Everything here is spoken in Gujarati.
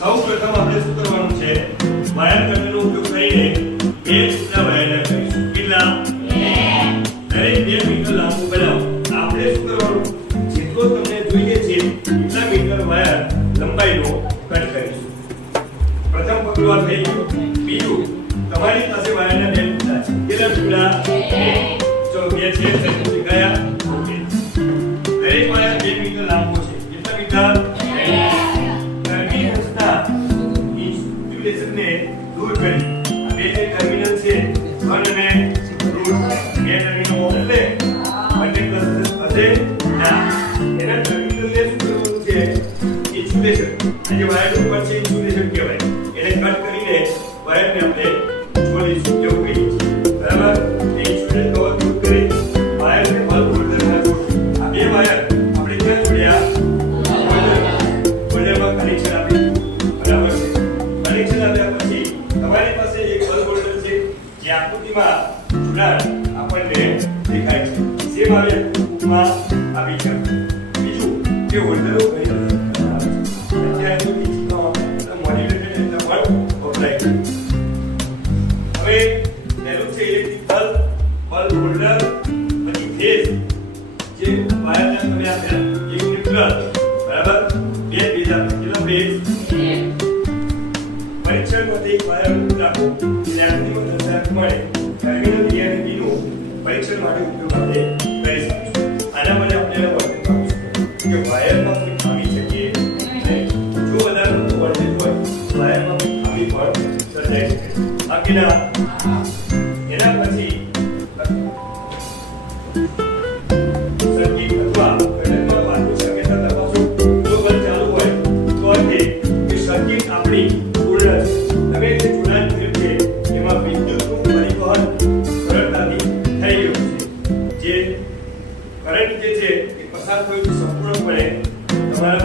સૌપ્રથમ આપણે શું કરવાનું છે? વાયર કટરનો ઉપયોગ કરીને બે ટુકડા વાયરને કરીશું. કેટલા? દરેક 2 મીટર લાંબુ બનાવો. આપણે શું કરવાનું? જેટલો તમને જોઈએ છે એટલા મીટર વાયર લંબાઈનો કટ કરીશું. પ્રથમ પગલું આ થઈ ગયું. બીજું, તમારી પાસે વાયરના 2 ટુકડા છે. કેટલા ટુકડા? 2. જો 2 છે તો ગયા. દરેક વાયર 2 મીટર લાંબો છે. કેટલા મીટર? 2. ને દૂર કરી આ બે જે ટર્મિનલ છે અને બે ટર્મિનલ એટલે બંને પ્લસ હશે ના એના ટર્મિનલ ને શું કરવાનું છે? ઇન્સ્યુલેશન. આ જે વાયર ઉપર છે ઇન્સ્યુલેશન કહેવાય. એને કટ કરીને વાયરને આપણે જોડીશું એવું કહીએ છીએ. બરાબર? એ ઇન્સ્યુલેશન કવર યુઝ કરી વાયરને બલ્બ હોલ્ડરમાં જોડશું. આ બે વાયર આપણે ક્યાં જોડ્યા? હોલ્ડરમાં કનેક્શન આપી. બરાબર છે? કનેક્શન આપ્યા પછી તમારી પાસે એક બલ્બ હોલ્ડર છે જે આકૃતિમાં જોડાણ આપણને દેખાય છે. સેમ આવે આકૃતિમાં આપી છે. બીજું કે હોલ્ડરો કઈ રીતે બનાવે છે? અત્યારે તો ડીજીનો મોડ્યુલેટેડ એટલે પણ વપરાય છે. હવે પહેલું છે ઇલેક્ટ્રિક બલ્બ હોલ્ડર, પછી ફેઝ જે વાયરના તમે આપ્યા એક ન્યુટ્રલ. બરાબર? બે ફેઝ આપે. કેટલા ફેઝ? પરીક્ષણમાંથી એક વાયર રાખો એટલે આકૃતિમાં દર્શાવ્યા મળે ટર્મિનલ A અને B નો પરીક્ષણ માટે ઉપયોગ આપણે કરી શકીશું. આના માટે આપણે વર્તન કરીશું કે વાયરમાં કોઈ ખામી છે કે નહીં. જો વધારે વોલ્ટેજ હોય તો વાયરમાં કોઈ ખામી પણ સર્જાઈ શકે છે. બાકીના એના પછી સર્કિટ અથવા ઘટકમાં વાતની શક્યતા તપાસો. જો બલ્બ ચાલુ હોય તો અર્થ એ કે સર્કિટ આપણી તમે જે જોડાણ થયું છે એમાં વિદ્યુતનું પરિવહન સરળતાથી થઈ રહ્યું છે. જે કરંટ જે છે એ પસાર થયું છે સંપૂર્ણપણે તમારા